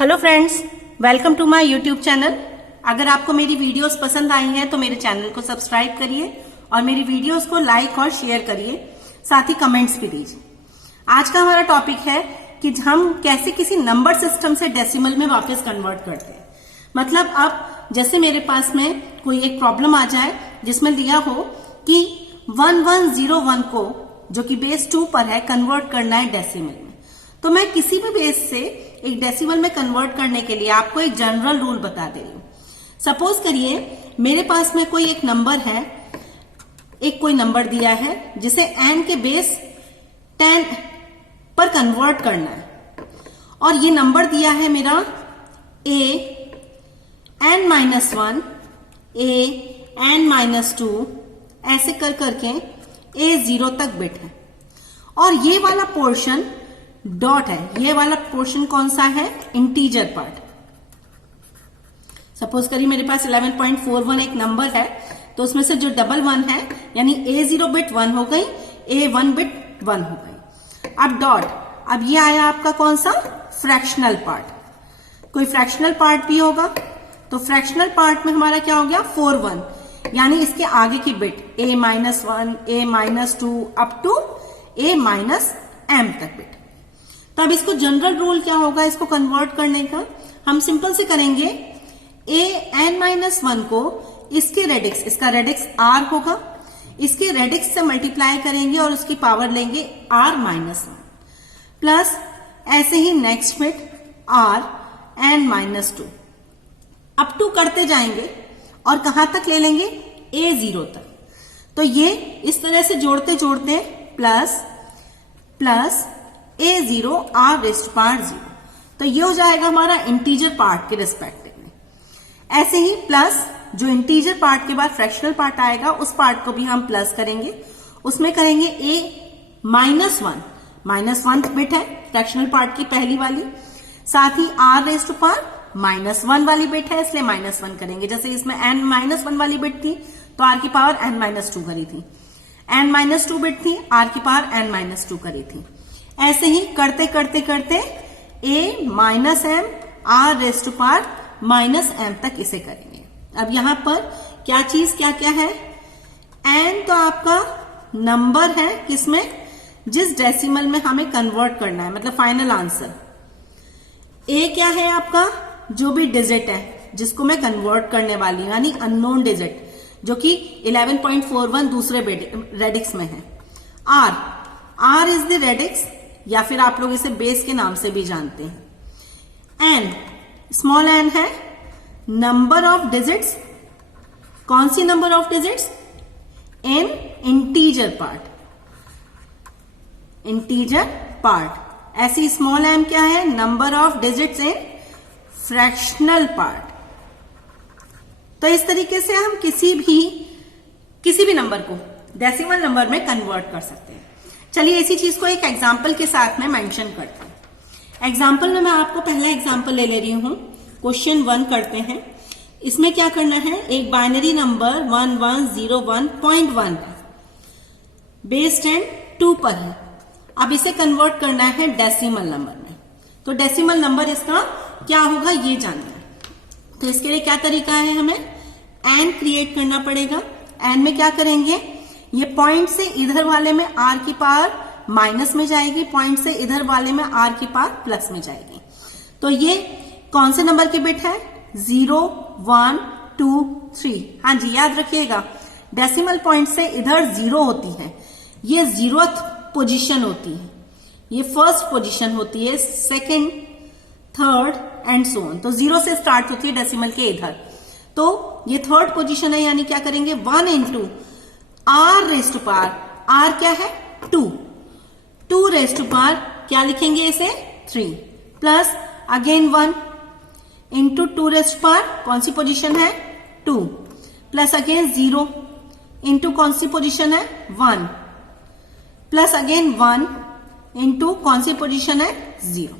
Hello friends, welcome to my YouTube channel. अगर आपको मेरी वीडियोस पसंद आई हैं तो मेरे चैनल को सब्सक्राइब करिए और मेरी वीडियोस को लाइक और शेयर करिए, साथ ही कमेंट्स भी दीजिए। आज का हमारा टॉपिक है कि हम कैसे किसी नंबर सिस्टम से डेसिमल में वापस कन्वर्ट करते हैं। मतलब अब जैसे मेरे पास में कोई एक प्रॉब्लम आ जाए जिसमें दिया हो कि 1101 को, जो कि बेस 2 पर है, कन्वर्ट करना है डेसिमल में, तो मैं किसी भी बेस से एक डेसिमल में कन्वर्ट करने के लिए आपको एक जनरल रूल बता दे रही हूं। सपोज करिए मेरे पास में कोई एक नंबर है, एक कोई नंबर दिया है जिसे n के बेस 10 पर कन्वर्ट करना है और ये नंबर दिया है मेरा a n-1, a n-2, ऐसे कर करके a 0 तक बिट है और ये वाला पोर्शन डॉट है। ये वाला पोर्शन कौन सा है? Integer part. सपोज करिए मेरे पास 11.41 एक नंबर है, तो उसमें से जो डबल 1 है यानी a0 बिट 1 हो गई, a1 बिट 1 हो गई। अब डॉट, अब ये आया आपका कौन सा? Fractional part. कोई फ्रैक्शनल पार्ट भी होगा, तो फ्रैक्शनल पार्ट में हमारा क्या हो गया? 41, यानी इसके आगे की bit a-1, a-2 up to a-m तक बिट। तो अब इसको जनरल रूल क्या होगा इसको कन्वर्ट करने का? हम सिंपल से करेंगे, a-1 को इसके रेडिक्स, इसका रेडिक्स r होगा, इसके रेडिक्स से मल्टीप्लाई करेंगे और उसकी पावर लेंगे r-1 प्लस ऐसे ही next bit r n-2 up to करते जाएंगे और कहां तक ले लेंगे? a0 तक। तो ये इस तरह से जोड़ते जोड़ते प्लस प्लस a0 r⁻0, तो ये हो जाएगा हमारा इंटीजर पार्ट के रिस्पेक्टिव में। ऐसे ही प्लस जो इंटीजर पार्ट के बाद फ्रैक्शनल पार्ट आएगा उस पार्ट को भी हम प्लस करेंगे, उसमें करेंगे a-1, -1 बिट है फ्रैक्शनल पार्ट की पहली वाली, साथ ही r⁻1 वाली बिट है इसलिए -1 करेंगे। जैसे इसमें n-1 वाली बिट थी तो r की पावर n-2 करी थी, n-2 बिट थी, r की पावर n-2 करी थी। ऐसे ही करते करते करते a-m r⁻m तक इसे करेंगे। अब यहां पर क्या चीज क्या क्या है? n तो आपका नंबर है किसमें? जिस डेसिमल में हमें कन्वर्ट करना है, मतलब फाइनल आंसर। a क्या है आपका? जो भी डिजिट है जिसको मैं कन्वर्ट करने वाली हूं, यानी अननोन डिजिट, जो कि 11.41 दूसरे रेडिक्स में है। r इज द रेडिक्स, या फिर आप लोग इसे बेस के नाम से भी जानते हैं। n, स्मॉल n है नंबर ऑफ डिजिट्स। कौन सी number of digits? In integer part, integer part. ऐसी स्मॉल m क्या है? Number of digits in fractional part. तो इस तरीके से हम किसी भी नंबर को डेसिमल नंबर में कन्वर्ट कर सकते हैं। चलिए इसी चीज को एक एग्जाम्पल के साथ में मेंशन करते हैं। एग्जाम्पल में मैं आपको पहला एग्जाम्पल ले रही हूं, क्वेश्चन 1 करते हैं। इसमें क्या करना है? एक बाइनरी नंबर 1101.1 है, बेस 10 2 पर है। अब इसे कन्वर्ट करना है डेसिमल नंबर में। तो डेसिमल नंबर इसका क्या होगा ये जानना है। तो इसके लिए क्या तरीका है? हमें n क्रिएट करना पड़ेगा। n में क्या करेंगे? ये पॉइंट से इधर वाले में r की पावर माइनस में जाएगी, पॉइंट से इधर वाले में r की पावर प्लस में जाएगी। तो ये कौन से नंबर की बिट है? 0 1 2 3। हाँ जी, याद रखिएगा डेसिमल पॉइंट से इधर 0 होती है, ये 0th पोजीशन होती है, ये फर्स्ट पोजीशन होती है, second, third and so on. तो 0 से स्टार्ट होती है डेसिमल के इधर, तो ये थर्ड पोजीशन है, यानी क्या करेंगे? 1 इंटू r⁻, r क्या है? 2 क्या लिखेंगे इसे? 3 प्लस अगेन 1 इंटू 2 कौन सी पोजीशन है? 2 प्लस अगेन 0 इंटू कौन सी पोजीशन है? 1 प्लस अगेन 1 इंटू कौन सी पोजीशन है? 0।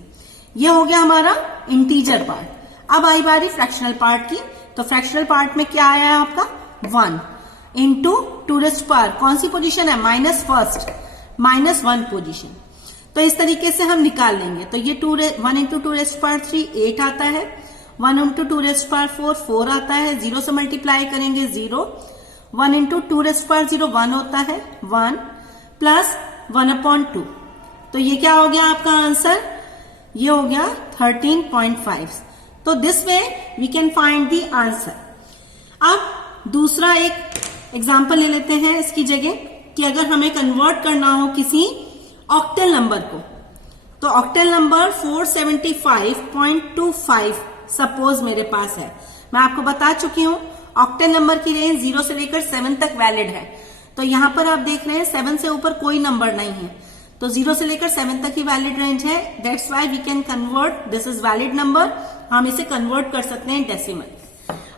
ये हो गया हमारा इंटीजर पार्ट। अब आई बारी फ्रैक्शनल पार्ट की। तो फ्रैक्शनल पार्ट में क्या आया आपका? 1 इंटू 2 कौन सी पोजीशन है? -1 पोजीशन। तो इस तरीके से हम निकाल लेंगे। तो ये 1 इंटू 2 रेस्ट पावर 3 8 आता है, 1 इंटू 2 रेस्ट पावर 4 4 आता है, 0 से मल्टीप्लाई करेंगे 0, 1 इंटू 2 रेस्ट पावर 0 1 होता है, 1 प्लस 1/2। तो ये क्या हो गया आपका आंसर, ये हो गया 13.5। तो this way we can find the answer. अब दूसरा एक एग्जाम्पल ले लेते हैं इसकी जगह कि अगर हमें कन्वर्ट करना हो किसी ऑक्टल नंबर को, तो ऑक्टल नंबर 475.25 सपोज मेरे पास है। मैं आपको बता चुकी हूं ऑक्टल नंबर की रेंज 0 से लेकर 7 तक वैलिड है। तो यहां पर आप देख रहे हैं 7 से ऊपर कोई नंबर नहीं है, तो 0 से लेकर 7 तक ही वैलिड रेंज है। That's why we can convert, this is valid number, हम इसे कन्वर्ट कर सकते हैं डेसिमल।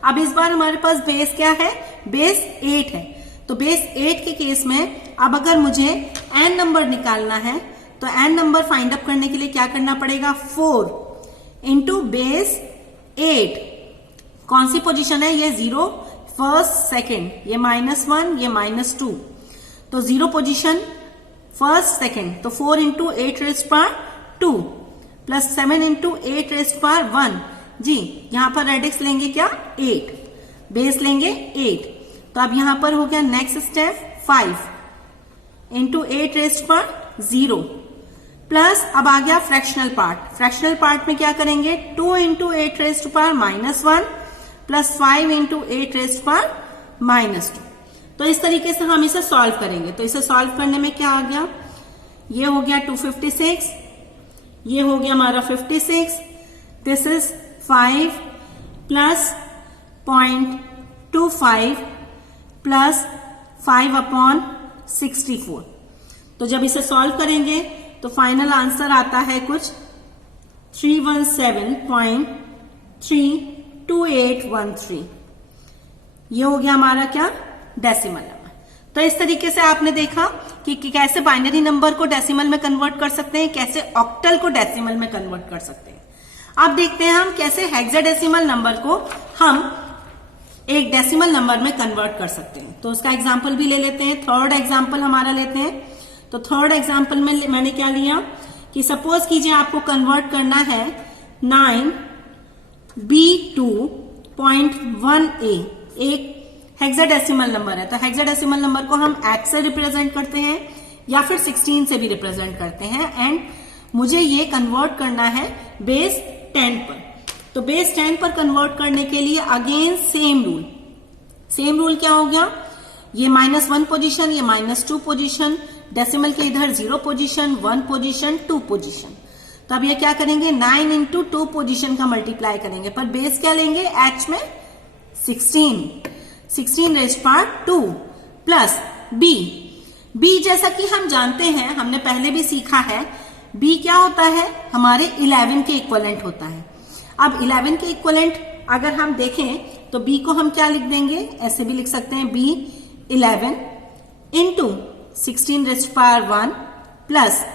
अब इस बार हमारे पास बेस क्या है, बेस 8 है। तो बेस 8 के केस में अब अगर मुझे n नंबर निकालना है तो n नंबर फाइंड अप करने के लिए क्या करना पड़ेगा, 4 इंटू बेस 8। कौन सी पोजीशन है, ये 0 फर्स्ट सेकेंड, ये -1, ये -2, तो 0 पोजीशन फर्स्ट सेकेंड, तो 4 into 8 rest power 2 plus 7 into 8 rest power 1। जी यहां पर रेडिक्स लेंगे क्या, 8, बेस लेंगे 8। तो अब यहां पर हो गया next step 5 into 8 rest power 0 plus अब आ गया फ्रैक्शनल पार्ट। फ्रैक्शनल पार्ट में क्या करेंगे, 2 into 8 rest power -1 plus 5 into 8 rest power -2। तो इस तरीके से हम इसे सॉल्व करेंगे। तो इसे सॉल्व करने में क्या आ गया, ये हो गया 256, ये हो गया हमारा 56, दिस इज 5 प्लस 0.25 प्लस 5/64। तो जब इसे सॉल्व करेंगे तो फाइनल आंसर आता है कुछ 317.32813। ये हो गया हमारा क्या, डेसिमल नंबर। तो इस तरीके से आपने देखा कि कैसे बाइनरी नंबर को डेसिमल में कन्वर्ट कर सकते हैं, कैसे ऑक्टल को डेसिमल में कन्वर्ट कर सकते हैं। अब देखते हैं हम कैसे हेक्साडेसिमल नंबर को हम एक डेसिमल नंबर में कन्वर्ट कर सकते हैं। तो उसका एग्जाम्पल भी ले लेते हैं, थर्ड एग्जाम्पल हमारा लेते हैं। तो थर्ड एग्जाम्पल में मैंने क्या लिया कि सपोज कीजिए आपको कन्वर्ट करना है 9B2.1A, एक हेक्साडेसिमल नंबर है। तो हेक्साडेसिमल नंबर को हम x से रिप्रेजेंट करते हैं या फिर 16 से भी रिप्रेजेंट करते हैं, एंड मुझे ये कन्वर्ट करना है बेस 10 पर। तो बेस 10 पर कन्वर्ट करने के लिए again same rule. Same rule क्या हो गया, ये -1 पोजीशन, ये -2 पोजीशन, डेसिमल के इधर 0 पोजीशन, 1 पोजीशन, 2 पोजीशन। तो अब ये क्या करेंगे, 9 इंटू 2 पोजीशन का मल्टीप्लाई करेंगे, पर बेस क्या लेंगे, h में 16 रेस्ट पावर 2 प्लस b जैसा कि हम जानते हैं, हमने पहले भी सीखा है, b क्या होता है, हमारे 11 के इक्वलेंट होता है। अब 11 के इक्वलेंट अगर हम देखें तो b को हम क्या लिख देंगे, ऐसे भी लिख सकते हैं, b 11 into 16 rest power 1 plus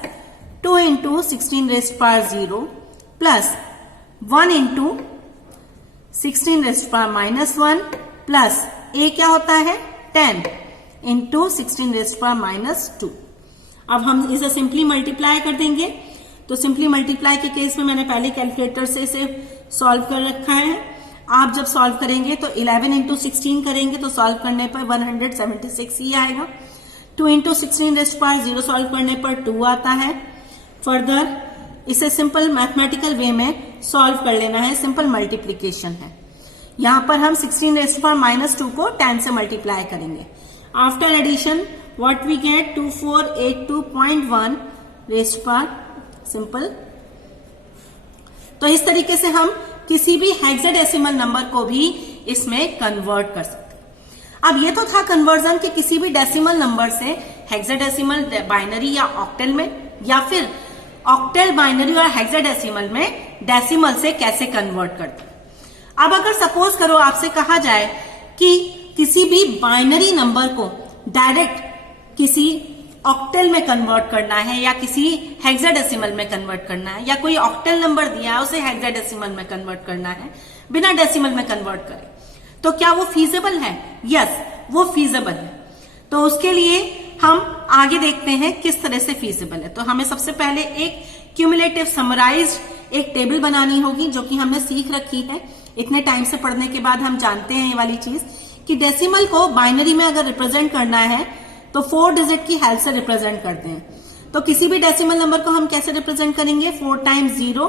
2 into 16 rest power 0 plus 1 into 16 rest power -1 plus a क्या होता है 10 इंटू 16 रेस्ट पावर -2। अब हम इसे सिंपली मल्टीप्लाई कर देंगे। तो सिंपली मल्टीप्लाई के केस में मैंने पहले कैलकुलेटर से इसे सॉल्व कर रखा है। आप जब सॉल्व करेंगे तो 11 इंटू 16 करेंगे तो सॉल्व करने पर 176 ही आएगा। 2 इंटू 16 रेस्ट पावर 0 सॉल्व करने पर 2 आता है। फर्दर इसे सिंपल मैथमेटिकल वे में सॉल्व कर लेना है, सिंपल मल्टीप्लीकेशन है। यहां पर हम 16 रेस्ट पावर -2 को 10 से मल्टीप्लाई करेंगे। After addition what we get 2482.1 rest power simple. तो इस तरीके से हम किसी भी हेक्साडेसिमल नंबर को भी इसमें कन्वर्ट कर सकते हैं। अब ये तो था कन्वर्जन के किसी भी डेसिमल नंबर से हेक्साडेसिमल बाइनरी या ऑक्टल में, या फिर ऑक्टल बाइनरी और हेक्साडेसिमल में डेसिमल से कैसे कन्वर्ट करते हैं। अब अगर सपोज करो आपसे कहा जाए कि किसी भी बाइनरी नंबर को डायरेक्ट किसी ऑक्टल में कन्वर्ट करना है या किसी हेक्साडेसिमल में कन्वर्ट करना है, या कोई ऑक्टल नंबर दिया है उसे हेक्साडेसिमल में कन्वर्ट करना है बिना डेसिमल में कन्वर्ट करे, तो क्या वो फीजिबल है? यस, वो फीजिबल है। तो उसके लिए हम आगे देखते हैं किस तरह से फीजिबल है। तो हमें सबसे पहले एक क्यूमुलेटिव समराइज्ड एक टेबल बनानी होगी, जो कि हमने सीख रखी है। इतने टाइम से पढ़ने के बाद हम जानते हैं ये वाली चीज कि डेसिमल को बाइनरी में अगर रिप्रेजेंट करना है तो 4 डिजिट की हेल्प से रिप्रेजेंट करते हैं। तो किसी भी डेसिमल नंबर को हम कैसे रिप्रेजेंट करेंगे? 4 टाइम्स 0,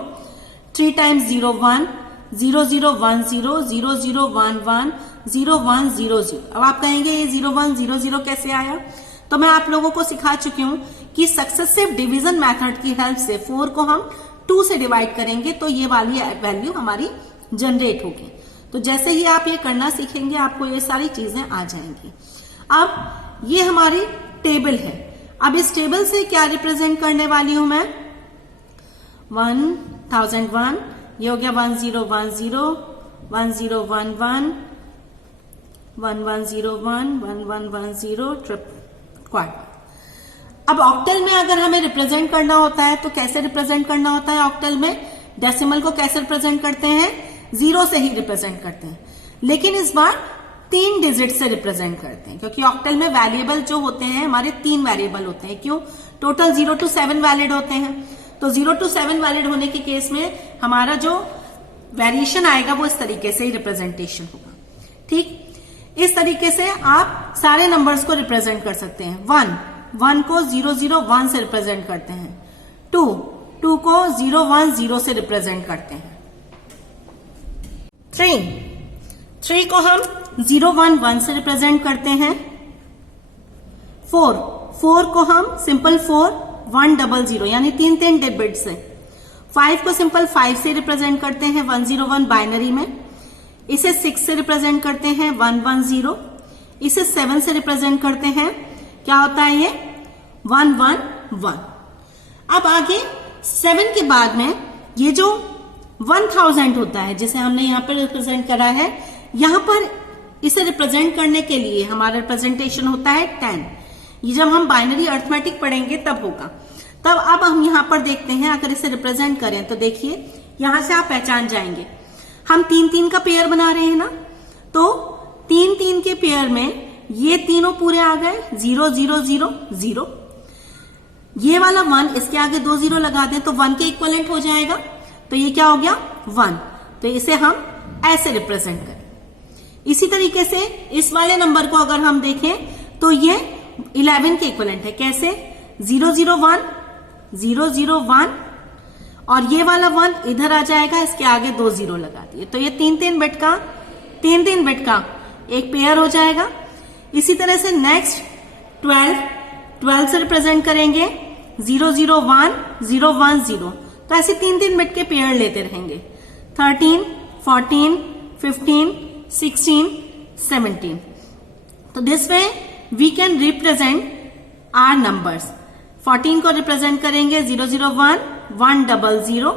3 टाइम्स 0 1, 0 0 1 0, 0 0 1 1, 0 1 0 0। अब आप कहेंगे ये 0 1 0 0 कैसे आया? तो मैं आप लोगों को सिखा चुकी हूं कि सक्सेसिव डिवीजन मेथड की हेल्प से 4 को हम 2 से डिवाइड करेंगे तो ये वाली वैल्यू हमारी जनरेट होगी। तो जैसे ही आप ये करना सीखेंगे आपको ये सारी चीजें आ जाएंगी। अब ये हमारी टेबल है। अब इस टेबल से क्या रिप्रेजेंट करने वाली हूं मैं? 1001, ये हो गया 1010, 1011, 1101, 1110 क्वाड। अब ऑक्टल में अगर हमें रिप्रेजेंट करना होता है तो कैसे रिप्रेजेंट करना होता है? ऑक्टल में डेसिमल को कैसे रिप्रेजेंट करते हैं? 0 से ही रिप्रेजेंट करते हैं, लेकिन इस बार 3 डिजिट से रिप्रेजेंट करते हैं, क्योंकि ऑक्टल में वैरिएबल जो होते हैं हमारे 3 वैरिएबल होते हैं। क्यों? टोटल 0 to 7 वैलिड होते हैं। तो 0 to 7 वैलिड होने के केस में हमारा जो वेरिएशन आएगा वो इस तरीके से ही रिप्रेजेंटेशन होगा। ठीक इस तरीके से आप सारे नंबर्स को रिप्रेजेंट कर सकते हैं। 1 को 0 0 1 से रिप्रेजेंट करते हैं। 2 को 0 1 0 से रिप्रेजेंट करते हैं। 3 को हम 0 1 1 से रिप्रेजेंट करते हैं। 4 को हम सिंपल 4 1 0 0 यानी 3 डिजिट से। 5 को सिंपल 5 से रिप्रेजेंट करते हैं 101 बाइनरी में। इसे 6 से रिप्रेजेंट करते हैं 110। इसे 7 से रिप्रेजेंट करते हैं, क्या होता है ये? 111। अब आगे 7 के बाद में ये जो 1000 होता है जिसे हमने यहां पर रिप्रेजेंट करा है, यहां पर इसे रिप्रेजेंट करने के लिए हमारा रिप्रेजेंटेशन होता है 10। ये जब हम बाइनरी अर्थमेटिक पढ़ेंगे तब होगा। तब अब हम यहां पर देखते हैं, अगर इसे रिप्रेजेंट करें तो देखिए यहां से आप पहचान जाएंगे हम 3 का पेयर बना रहे हैं ना, तो 3 के पेयर में ये तीनों पूरे आ गए 0 0 0 0। ये वाला 1 इसके आगे 2 0 लगा दें तो 1 के इक्वलेंट हो जाएगा। तो ये क्या हो गया? 1। तो इसे हम ऐसे रिप्रेजेंट करें। इसी तरीके से इस वाले नंबर को अगर हम देखें तो ये 11 के इक्वलेंट है। कैसे? 0 0 1 0 0 1 और ये वाला 1 इधर आ जाएगा, इसके आगे 2 0 लगा दिए तो ये 3 बिट का एक पेयर हो जाएगा। इसी तरह से नेक्स्ट 12 से रिप्रेजेंट करेंगे 0 0 1 0 1 0। तो ऐसे 3 बिट के पेयर लेते रहेंगे। 13 14 15 16 17। तो this way we can represent our numbers. 14 को रिप्रेजेंट करेंगे 0 0 1 1 0 0,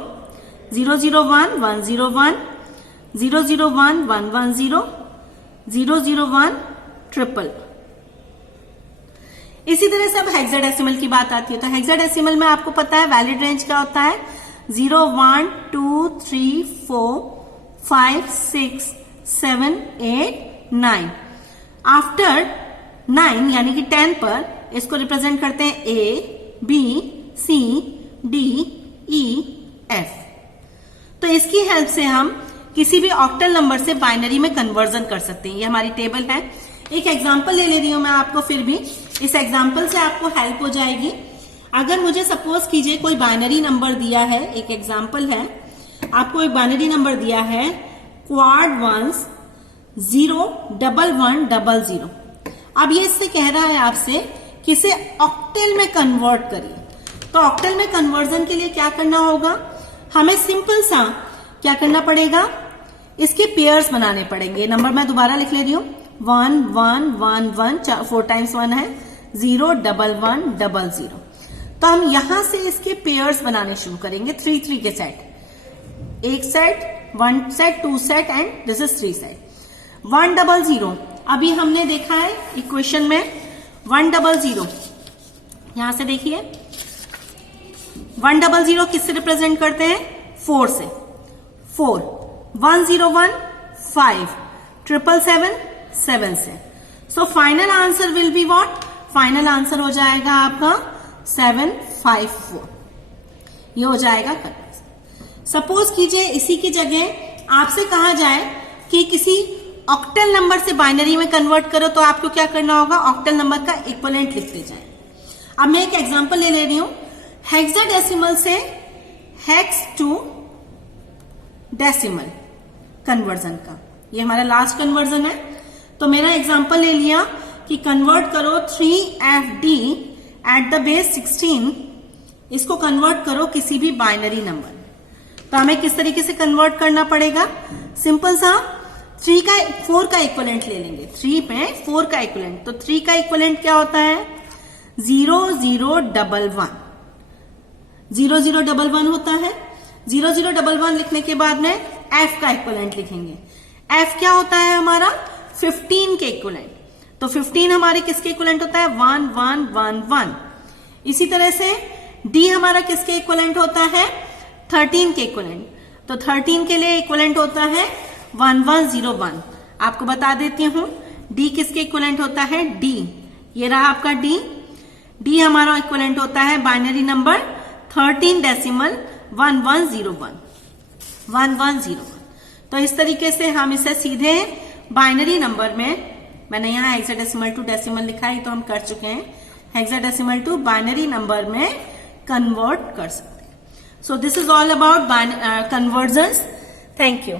0 0 1 1 0 1, 0 0 1 1 1 0, 0 0 1 ट्रिपल। इसी तरह से अब हेक्साडेसिमल की बात आती है। तो हेक्साडेसिमल में आपको पता है वैलिड रेंज क्या होता है? 0 1 2 3 4 5 6 7 8 9। आफ्टर 9 यानी कि 10 पर इसको रिप्रेजेंट करते हैं A B C D E F। तो इसकी हेल्प से हम किसी भी ऑक्टल नंबर से बाइनरी में कन्वर्जन कर सकते हैं। ये हमारी टेबल है। एक एग्जांपल ले रही हूं मैं आपको, फिर भी इस एग्जांपल से आपको हेल्प हो जाएगी। अगर मुझे सपोज कीजिए कोई बाइनरी नंबर दिया है, एक एग्जांपल है, आपको एक बाइनरी नंबर दिया है क्वाड 1 0 1 1 0 0। अब ये इससे कह रहा है आपसे कि इसे ऑक्टल में कन्वर्ट करिए। तो ऑक्टल में कन्वर्जन के लिए क्या करना होगा? हमें सिंपल सा क्या करना पड़ेगा? इसके पेयर्स बनाने पड़ेंगे। नंबर मैं दोबारा लिख ले रही हूं 1 1 1 1 4 टाइम्स 1 है 0 1 1 0 0। तो हम यहां से इसके पेयर्स बनाने शुरू करेंगे 3 3 के सेट। एक set, 1 set, 2 set and this is 3 set. 1 0 0 अभी हमने देखा है इक्वेशन में 1 0 0। यहां से देखिए 1 0 0 किससे रिप्रेजेंट करते हैं? 4 से। 4 1 0 1 5 7 7 7 से। So final answer will be what? Final answer हो जाएगा आपका 754। ये हो जाएगा कन्वर्जन। सपोज कीजिए इसी की जगह आपसे कहा जाए कि किसी ऑक्टल नंबर से बाइनरी में कन्वर्ट करो, तो आपको क्या करना होगा, ऑक्टल नंबर का इक्विवेलेंट लिखते जाए। अब मैं एक एग्जांपल ले रही हूं, हेक्साडेसिमल से हेक्स टू डेसिमल कन्वर्जन का। ये हमारा लास्ट कन्वर्जन है। तो मेरा एग्जांपल ले लिया कि कन्वर्ट करो 3FD एट द बेस 16, इसको कन्वर्ट करो किसी भी बाइनरी नंबर। तो हमें किस तरीके से कन्वर्ट करना पड़ेगा, सिंपल सा 4 का इक्विवेलेंट ले लेंगे। 3 पे 4 का इक्विवेलेंट, तो 3 का इक्विवेलेंट क्या होता है 0011। 0011 होता है। 0011 लिखने के बाद में F का इक्विवेलेंट लिखेंगे। F क्या होता है हमारा 15 के इक्विवेलेंट। तो 15 हमारे किसके इक्विवेलेंट होता है 1111। इसी तरह से D हमारा किसके इक्विवेलेंट होता है 13 के इक्विवेलेंट। तो 13 के लिए इक्विवेलेंट होता है 1101। आपको बता देती हूं D किसके इक्विवेलेंट होता है D। ये रहा आपका D। D हमारा इक्विवेलेंट होता है बाइनरी नंबर 13 डेसिमल 1101। तो इस तरीके से हम इसे सीधे बाइनरी नंबर में, मैंने यहाँ हेक्साडेसिमल टू डेसिमल लिखा है तो हम कर चुके हैं, हेक्साडेसिमल टू बाइनरी नंबर में कन्वर्ट कर सकते हैं। So this is all about convergence. Thank you.